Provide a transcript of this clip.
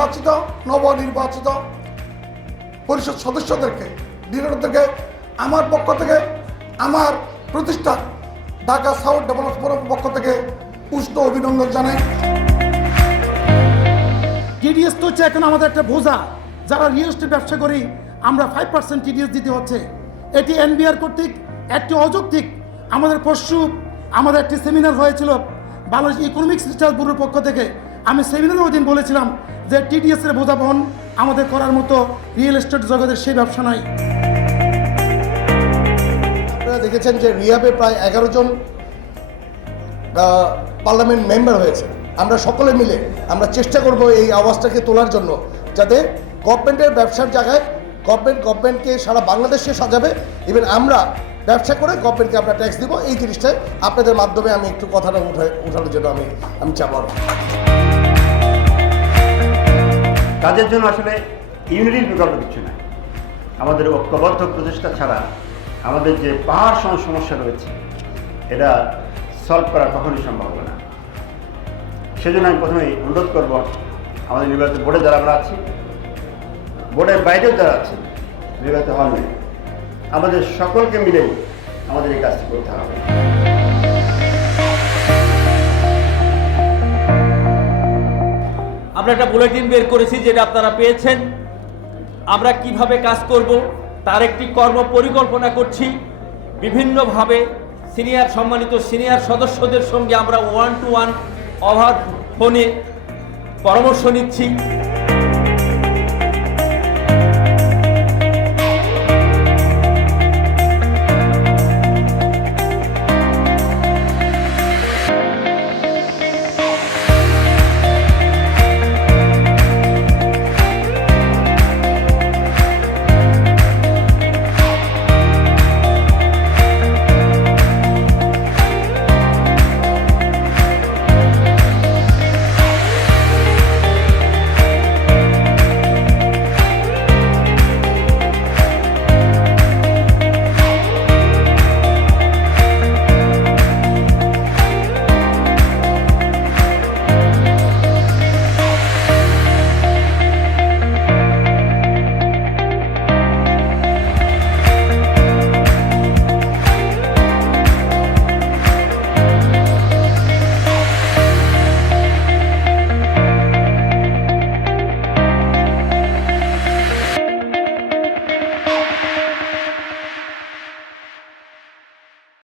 নির্বাচিত নবনির্বাচিত পরিষদ সদস্যদেরকে ডিরেক্টরদেরকে আমার পক্ষ থেকে, আমার প্রতিষ্ঠান ঢাকা সাউথ ডেভেলপমেন্ট ফোরামের পক্ষ থেকে উষ্ণ অভিনন্দন জানাই। টিডিএস তো হচ্ছে এখন আমাদের একটা বোঝা, যারা রিয়েল এস্টেট ব্যবসা করি আমরা 5% টিডিএস দিতে হচ্ছে। এটি এনবিআর কর্তৃক একটি অযৌক্তিক। আমাদের পরশু আমাদের একটি সেমিনার হয়েছিল বাংলাদেশ ইকোনমিক্স রিসার্চ ব্যুরোর পক্ষ থেকে। আমি সেমিনারে ওই দিন বলেছিলাম যে টিডিএস এর বোঝা বহন আমাদের করার মতো রিয়েল এস্টেট জগতের সেই ব্যবসা নাই। আপনারা দেখেছেন যে রিয়াবে প্রায় 11 জন পার্লামেন্ট মেম্বার হয়েছে। আমরা সকলে মিলে আমরা চেষ্টা করব এই আওয়াজটাকে তোলার জন্য, যাতে গভর্নমেন্টের ব্যবসার জায়গায় গভর্নমেন্টকে সারা বাংলাদেশে সাজাবে। ইভেন আমরা ব্যবসা করে গভর্নমেন্টকে আমরা ট্যাক্স দিব। এই জিনিসটা আপনাদের মাধ্যমে আমি একটু কথাটা উঠানোর জন্য আমি চাবো। কাজের জন্য আসলে ইউনিটির বিকল্প কিছু নাই। আমাদের ঐক্যবদ্ধ প্রচেষ্টা ছাড়া আমাদের যে পাহাড় সমস্যা রয়েছে এটা সলভ করা কখনোই সম্ভব হবে না। সেজন্য আমি প্রথমেই অনুরোধ করব আমাদের নির্বাচিত বোর্ডে যারা আমরা আছি, বোর্ডের বাইরেও যারা আছি, নির্বাচিত হননি, আমাদের সকলকে মিলেই আমাদের এই কাজটি করতে হবে। আমরা একটা বুলেটিন বের করেছি, যেটা আপনারা পেয়েছেন। আমরা কিভাবে কাজ করব তার একটি কর্ম পরিকল্পনা করছি। বিভিন্নভাবে সম্মানিত সিনিয়র সদস্যদের সঙ্গে আমরা 1-to-1 ওভার ফোনে পরামর্শ নিচ্ছি।